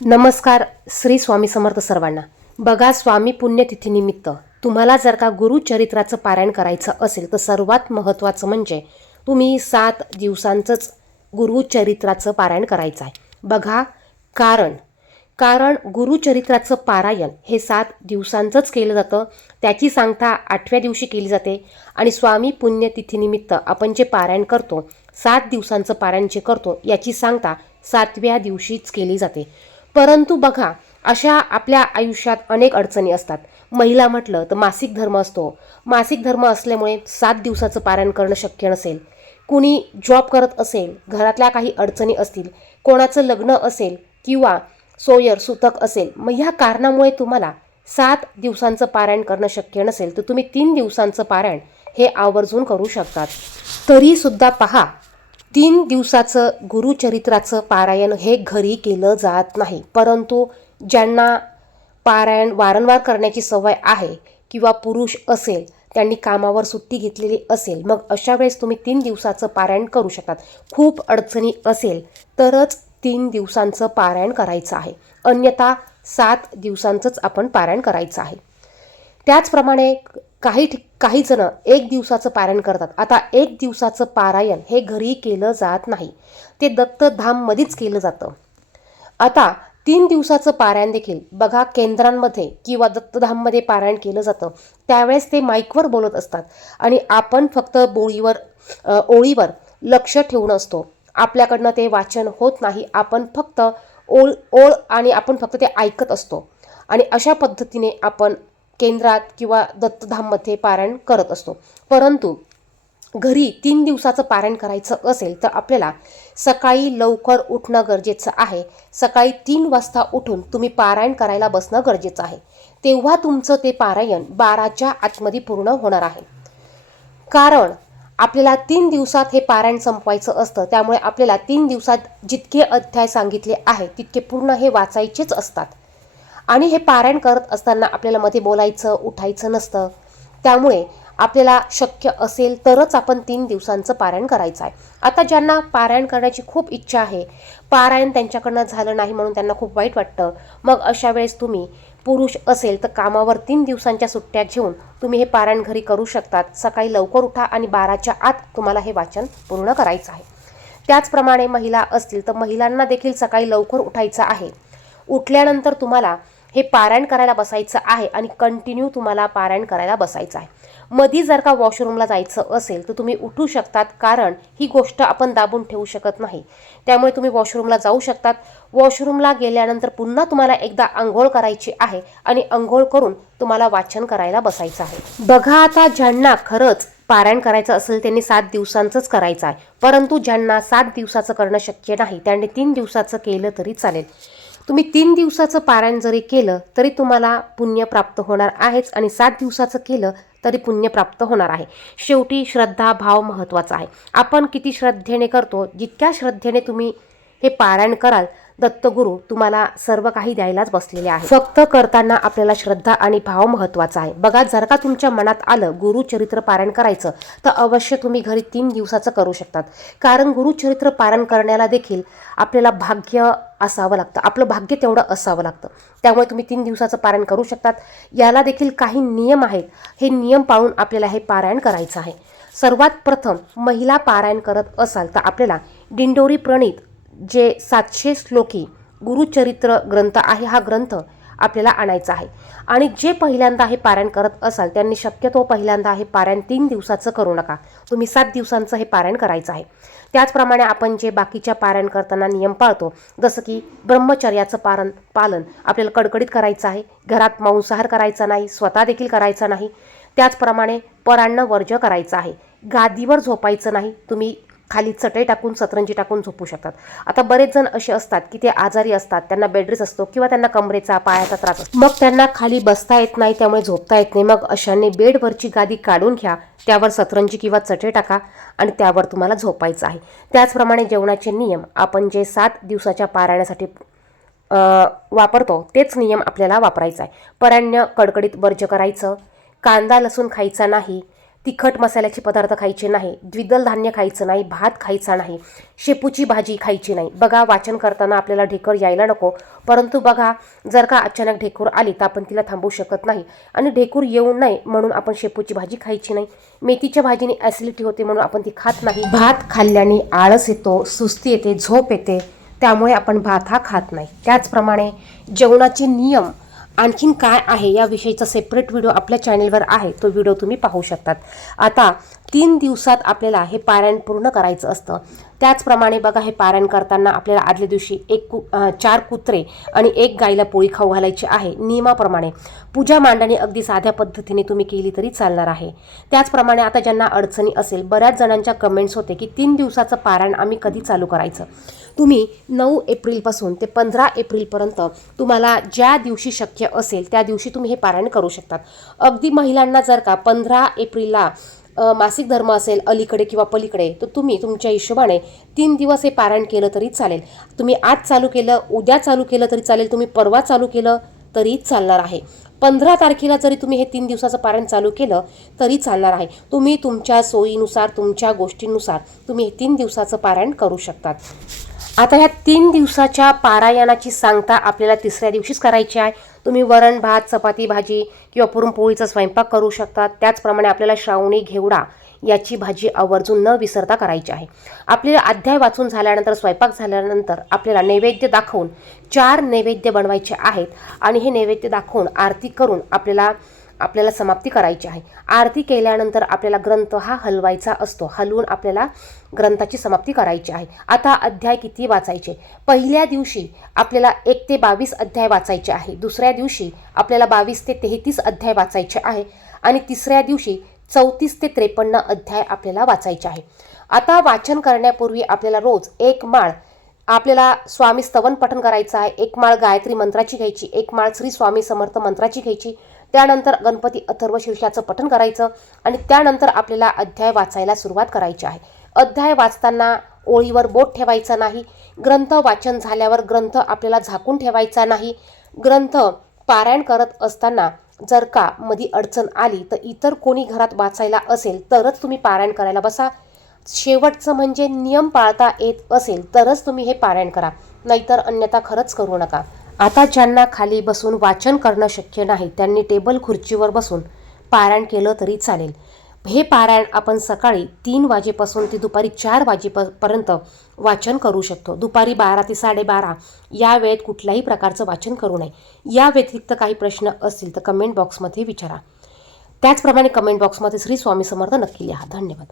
नमस्कार. श्री स्वामी समर्थ सर्वांना. बघा, स्वामी पुण्यतिथीनिमित्त तुम्हाला जर का गुरुचरित्राचं पारायण करायचं असेल तर सर्वात महत्त्वाचं म्हणजे तुम्ही 7 दिवसांचंच गुरुचरित्राचं पारायण करायचं आहे. बघा, कारण गुरुचरित्राचं पारायण हे 7 दिवसांचंच केलं जातं. त्याची सांगता 8व्या दिवशी केली जाते आणि स्वामी पुण्यतिथीनिमित्त आपण जे पारायण करतो, 7 दिवसांचं पारायण जे करतो, याची सांगता 7व्या दिवशीच केली जाते. परंतु बघा, अशा आपल्या आयुष्यात अनेक अडचणी असतात. महिला म्हटलं तर मासिक धर्म असतो. मासिक धर्म असल्यामुळे 7 दिवसाचं पारायण करणं शक्य नसेल. कुणी जॉब करत असेल, घरातल्या काही अडचणी असतील, कोणाचं लग्न असेल किंवा सोयर सुतक असेल, मग ह्या कारणामुळे तुम्हाला 7 दिवसांचं पारायण करणं शक्य नसेल तर तुम्ही 3 दिवसांचं पारायण हे आवर्जून करू शकतात. तरीसुद्धा पहा, 3 दिवसाचं गुरुचरित्राचं पारायण हे घरी केलं जात नाही. परंतु ज्यांना पारायण वारंवार करण्याची सवय आहे किंवा पुरुष असेल, त्यांनी कामावर सुट्टी घेतलेली असेल, मग अशा वेळेस तुम्ही 3 दिवसाचं पारायण करू शकतात. खूप अडचणी असेल तरच 3 दिवसांचं पारायण करायचं आहे, अन्यथा 7 दिवसांचंच आपण पारायण करायचं आहे. त्याचप्रमाणे काही जण 1 दिवसाचं पारायण करतात. आता 1 दिवसाचं पारायण हे घरी केलं जात नाही, ते दत्तधाममध्येच केलं जातं. आता 3 दिवसाचं पारायण देखील बघा, केंद्रांमध्ये किंवा दत्तधाममध्ये पारायण केलं जातं. त्यावेळेस ते माईकवर बोलत असतात आणि आपण फक्त ओळीवर लक्ष ठेवून असतो. आपल्याकडनं ते वाचन होत नाही. आपण फक्त ओळ आणि आपण फक्त ते ऐकत असतो आणि अशा पद्धतीने आपण केंद्रात किंवा दत्तधाममध्ये पारायण करत असतो. परंतु घरी 3 दिवसाचं पारायण करायचं असेल तर आपल्याला सकाळी लवकर उठणं गरजेचं आहे. सकाळी 3 वाजता उठून तुम्ही पारायण करायला बसणं गरजेचं आहे. तेव्हा तुमचं ते पारायण 12च्या आतमध्ये पूर्ण होणार आहे. कारण आपल्याला 3 दिवसात हे पारायण संपवायचं असतं. त्यामुळे आपल्याला 3 दिवसात जितके अध्याय सांगितले आहेत तितके पूर्ण हे वाचायचेच असतात. आणि हे पारायण करत असताना आपल्याला मध्ये बोलायचं, उठायचं नसतं. त्यामुळे आपल्याला शक्य असेल तरच आपण 3 दिवसांचं पारायण करायचं आहे. आता ज्यांना पारायण करण्याची खूप इच्छा आहे, पारायण त्यांच्याकडनं झालं नाही म्हणून त्यांना खूप वाईट वाटतं, मग अशा वेळेस तुम्ही पुरुष असेल तर कामावर 3 दिवसांच्या सुट्ट्या घेऊन तुम्ही हे पारायण घरी करू शकतात. सकाळी लवकर उठा आणि 12च्या आत तुम्हाला हे वाचन पूर्ण करायचं आहे. त्याचप्रमाणे महिला असतील तर महिलांना देखील सकाळी लवकर उठायचं आहे. उठल्यानंतर तुम्हाला हे पारायण करायला बसायचं आहे आणि कंटिन्यू तुम्हाला पारायण करायला बसायचं आहे. मधी जर का वॉशरूमला जायचं असेल तर तुम्ही उठू शकतात, कारण ही गोष्ट आपण दाबून ठेवू शकत नाही. त्यामुळे तुम्ही वॉशरूमला जाऊ शकतात. वॉशरूमला गेल्यानंतर पुन्हा तुम्हाला एकदा अंघोळ करायची आहे आणि अंघोळ करून तुम्हाला वाचन करायला बसायचं आहे. बघा, आता ज्यांना खरंच पारायण करायचं असेल त्यांनी 7 दिवसांचंच करायचं आहे. परंतु ज्यांना 7 दिवसाचं करणं शक्य नाही त्यांनी 3 दिवसाचं केलं तरी चालेल. तुम्ही 3 दिवसाचं पारायण जरी केलं तरी तुम्हाला पुण्य प्राप्त होणार आहेच आणि 7 दिवसाचं केलं तरी पुण्य प्राप्त होणार आहे. शेवटी श्रद्धा भाव महत्त्वाचा आहे. आपण किती श्रद्धेने करतो, जितक्या श्रद्धेने तुम्ही हे पारायण कराल, दत्तगुरू तुम्हाला सर्व काही द्यायलाच बसलेले आहे. फक्त करताना आपल्याला श्रद्धा आणि भाव महत्त्वाचा आहे. बघा, जर का तुमच्या मनात आलं गुरुचरित्र पारायण करायचं तर अवश्य तुम्ही घरी 3 दिवसाचं करू शकतात. कारण गुरुचरित्र पारायण करण्याला देखील आपल्याला भाग्य असावं लागतं, आपलं भाग्य तेवढं असावं लागतं. त्यामुळे तुम्ही 3 दिवसाचं पारायण करू शकतात. याला देखील काही नियम आहेत. हे नियम पाळून आपल्याला हे पारायण करायचं आहे. सर्वात प्रथम महिला पारायण करत असाल तर आपल्याला दिंडोरी प्रणीत जे 700 श्लोकी गुरुचरित्र ग्रंथ आहे, हा ग्रंथ आपल्याला आणायचा आहे. आणि जे पहिल्यांदा हे पारायण करत असाल त्यांनी शक्यतो पहिल्यांदा हे पारायण 3 दिवसाचं करू नका. तुम्ही 7 दिवसांचं हे पारायण करायचं आहे. त्याचप्रमाणे आपण जे बाकीच्या पारायण करताना नियम पाळतो, जसं की ब्रह्मचर्याचं पालन आपल्याला कडकडीत करायचं आहे. घरात मांसाहार करायचा नाही, स्वतः देखील करायचा नाही. त्याचप्रमाणे परान्न वर्ज्य करायचं आहे. गादीवर झोपायचं नाही. तुम्ही खाली चटई टाकून, सतरंजी टाकून झोपू शकतात. आता बरेच जण असे असतात की ते आजारी असतात, त्यांना बेडरेस्ट असतो किंवा त्यांना कमरेचा पायाचा त्रास असतो, मग त्यांना खाली बसता येत नाही, त्यामुळे झोपता येत नाही. मग अशाने बेडवरची गादी काढून घ्या, त्यावर सतरंजी किंवा चटई टाका आणि त्यावर तुम्हाला झोपायचं आहे. त्याचप्रमाणे जेवणाचे नियम आपण जे 7 दिवसाच्या पारायणासाठी वापरतो तेच नियम आपल्याला वापरायचा आहे. परान्न कडकडीत वर्ज्य करायचं. कांदा लसूण खायचा नाही. तिखट मसाल्याचे पदार्थ खायचे नाही, द्विदल धान्य खायचं नाही, भात खायचा नाही, शेपूची भाजी खायची नाही. बघा, वाचन करताना आपल्याला ढेकर यायला नको, परंतु बघा, जर का अचानक ढेकूर आली तर आपण तिला थांबवू शकत नाही. आणि ढेकूर येऊ नये म्हणून आपण शेपूची भाजी खायची नाही. मेथीच्या भाजीने ॲसिडिटी होते म्हणून आपण ती खात नाही. भात खाल्ल्याने आळस येतो, सुस्ती येते, झोप येते, त्यामुळे आपण भात हा खात नाही. त्याचप्रमाणे जेवणाचे नियम आणखीन काय आहे याविषयीचा सेपरेट व्हिडिओ आपल्या चॅनेलवर आहे, तो व्हिडिओ तुम्ही पाहू शकतात. आता 3 दिवसात आपल्याला हे पारायण पूर्ण करायचं असतं. त्याचप्रमाणे बघा, हे पारायण करताना आपल्याला आदल्या दिवशी 4 कुत्रे आणि 1 गाईला पोळी खाऊ घालायची आहे. नियमाप्रमाणे पूजा मांडणी अगदी साध्या पद्धतीने तुम्ही केली तरी चालणार आहे. त्याचप्रमाणे आता ज्यांना अडचणी असेल, बऱ्याच जणांच्या कमेंट्स होते की 3 दिवसाचं पारायण आम्ही कधी चालू करायचं. तुम्ही 9 एप्रिलपासून ते 15 एप्रिलपर्यंत तुम्हाला ज्या दिवशी शक्य असेल त्या दिवशी तुम्ही हे पारायण करू शकतात. अगदी महिलांना जर का 15 एप्रिलला मासिक धर्म असेल अलीकडे किंवा पलीकडे, तर तुम्ही तुमच्या हिशोबाने 3 दिवस हे पारायण केलं तरी चालेल. तुम्ही आज चालू केलं, उद्या चालू केलं तरी चालेल, तुम्ही परवा चालू केलं तरी चालणार आहे. 15 तारखेला जरी तुम्ही हे 3 दिवसाचं पारायण चालू केलं तरी चालणार आहे. तुम्ही तुमच्या सोयीनुसार, तुमच्या गोष्टींनुसार तुम्ही हे 3 दिवसाचं पारायण करू शकतात. आता ह्या 3 दिवसाच्या पारायणाची सांगता आपल्याला तिसऱ्या दिवशीच करायची आहे. तुम्ही वरण, भात, चपाती, भाजी किंवा पुरणपोळीचा स्वयंपाक करू शकता. त्याचप्रमाणे आपल्याला श्रावणी घेवडा याची भाजी आवर्जून न विसरता करायची आहे. आपल्याला अध्याय वाचून झाल्यानंतर, स्वयंपाक झाल्यानंतर आपल्याला नैवेद्य दाखवून 4 नैवेद्य बनवायचे आहेत आणि हे नैवेद्य दाखवून आरती करून आपल्याला समाप्ती करायची आहे. आरती केल्यानंतर आपल्याला ग्रंथ हा हलवायचा असतो, हलवून आपल्याला ग्रंथाची समाप्ती करायची आहे. आता अध्याय किती वाचायचे? पहिल्या दिवशी आपल्याला 1 ते 22 अध्याय वाचायचे आहे. दुसऱ्या दिवशी आपल्याला 22 ते 33 अध्याय वाचायचे आहे आणि तिसऱ्या दिवशी 34 ते 53 अध्याय आपल्याला वाचायचे आहे. आता वाचन करण्यापूर्वी आपल्याला रोज 1 माळ आपल्याला स्वामी स्तवन पठण करायचं आहे. 1 माळ गायत्री मंत्राची घ्यायची, 1 माळ श्री स्वामी समर्थ मंत्राची घ्यायची. त्यानंतर गणपती अथर्व शीर्षाचं पठण करायचं आणि त्यानंतर आपल्याला अध्याय वाचायला सुरुवात करायची आहे. अध्याय वाचताना ओळीवर बोट ठेवायचा नाही. ग्रंथ वाचन झाल्यावर ग्रंथ आपल्याला झाकून ठेवायचा नाही. ग्रंथ पारायण करत असताना जर का मधी अडचण आली तर इतर कोणी घरात वाचायला असेल तरच तुम्ही पारायण करायला बसा. शेवटचं म्हणजे नियम पाळता येत असेल तरच तुम्ही हे पारायण करा, नाहीतर अन्यथा खरंच करू नका. आता ज्यांना खाली बसून वाचन करणं शक्य नाही त्यांनी टेबल खुर्चीवर बसून पारायण केलं तरी चालेल. हे पारायण आपण सकाळी 3 वाजेपासून ते दुपारी 4 वाजेपर्यंत वाचन करू शकतो. दुपारी 12 ते 12:30 या वेळेत कुठल्याही प्रकारचं वाचन करू नये. या व्यतिरिक्त काही प्रश्न असतील तर कमेंट बॉक्समध्ये विचारा. त्याचप्रमाणे कमेंट बॉक्समध्ये श्री स्वामी समर्थ नक्की लिहा. धन्यवाद.